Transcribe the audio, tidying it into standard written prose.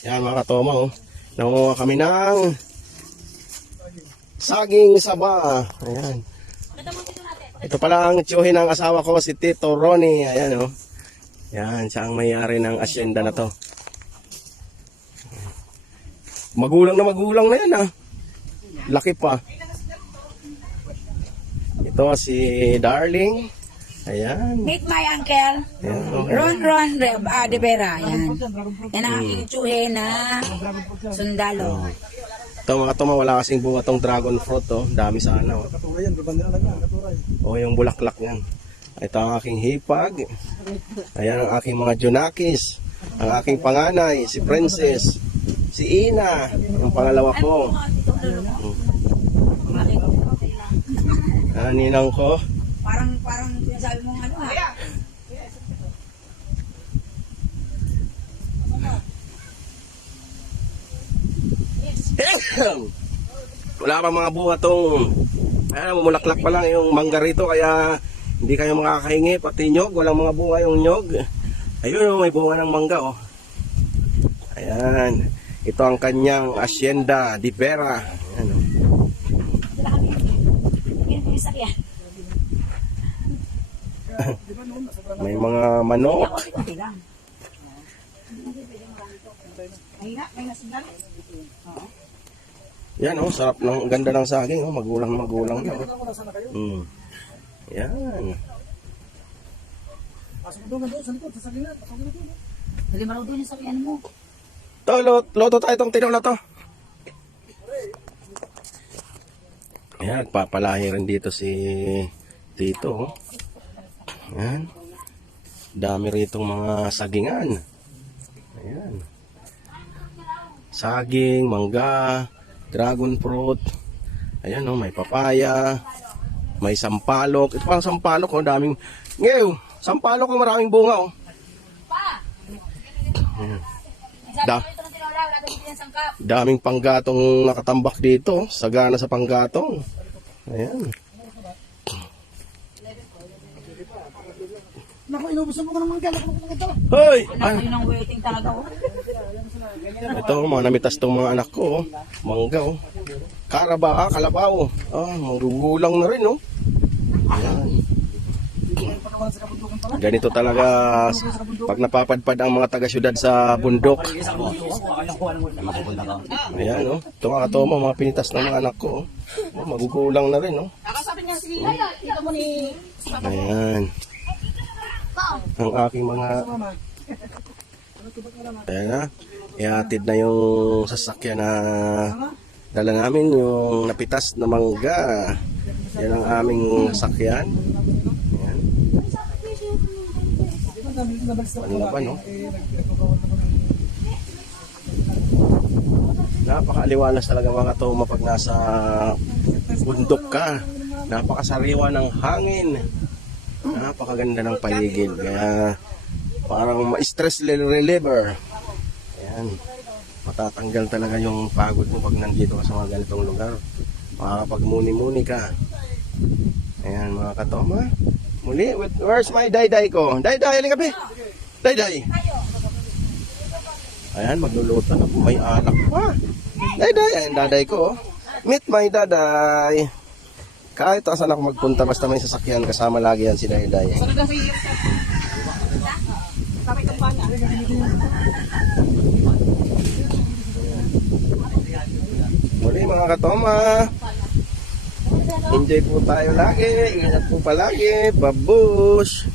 Yan mga katoma, oh. Nangunguha kami ng saging saba. Ayan. Ito pala ang tiyuhin ng asawa ko, si Tito Ronnie. Ayan, oh. Yan, siya ang may-ari ng asyenda na to. Magulang na yan, ah. Laki pa. Ito si Darling. Ayan. Meet my uncle. Ayan, okay. Ron de Vera. Yan. Yan ang aking tsuhe na sundalo. Ito mga toma, wala kasing bunga tong dragon fruit, oh. Dami sana, oh. Oh, yung bulaklak yan. Ito ang aking hipag. Ayan ang aking mga junakis. Ang aking panganay, si Princess. Si Ina, yung pangalawa ko. Ninang ko. Parang sinasabi mong ano ha. Wala pa mga bunga tong mumulaklak pa lang yung mangga rito, kaya hindi kayo makakahingi. Pati nyog, walang mga bunga yung nyog. Ayun, oh, may bunga ng mangga, oh. Ayan, ito ang kanyang Hacienda de Vera. Ayan, oh. May mga manok. Yan, oh, sarap ng ganda ng saging, oh, magulang na, oh. Yan. Dali maraw doon yung sakyan mo. To, loto tayo itong tinola to. Yan, papalahi rin dito si Tito, oh. Yan. Dami ritong mga sagingan. Ayan. Saging, mangga, dragon fruit. Ayan, oh, may papaya, may sampalok. Ito pang sampalok, oh, daming. Ngayon, sampalok, oh, maraming bunga, oh. Ayan. Daming panggatong nakatambak dito, sagana sa panggatong. Ayan. Naku, inubusan mo ko ng mangga. Hoy! Anak ko yun ang waiting talaga ko. Ito, mga namitas tong mga anak ko, oh. Mangga, oh. Kalabaw. Ah, magugulang na rin, oh. Ayan. Ganito talaga pag napapadpad ang mga taga-syudad sa bundok. Ayan, oh. Ito mga katoma, mga pinitas ng mga anak ko, oh. Oh, magugulang na rin, oh. Nakasabi niya si tito mo ni... Ayan. Ang aking mga... Ayan na. Ihatid na yung sasakyan na dala namin, yung napitas na mangga. Yan ang aming sasakyan. Ayan. Ano na ba, no? Napakaaliwalas talaga mga katoma pag nasa bundok ka. Napakasariwa ng hangin. Napakaganda ng paligid. Kaya parang ma-stress reliever. Ayan. Matatanggal talaga yung pagod mo pag nandito ka sa mga ganitong lugar. Makakapagmuni-muni ka. Ayan mga katoma. Muli, where's my dayday ko? Dayday, halika be. Dayday. Ayan, magluluto na po. May alak pa. Dayday, ayan daday ko. Meet my daday. Kahit saan ako magpunta, basta may sasakyan, kasama lagi yan si Dayday. Muli mga katoma, enjoy po tayo lagi, ingat po palagi, babush!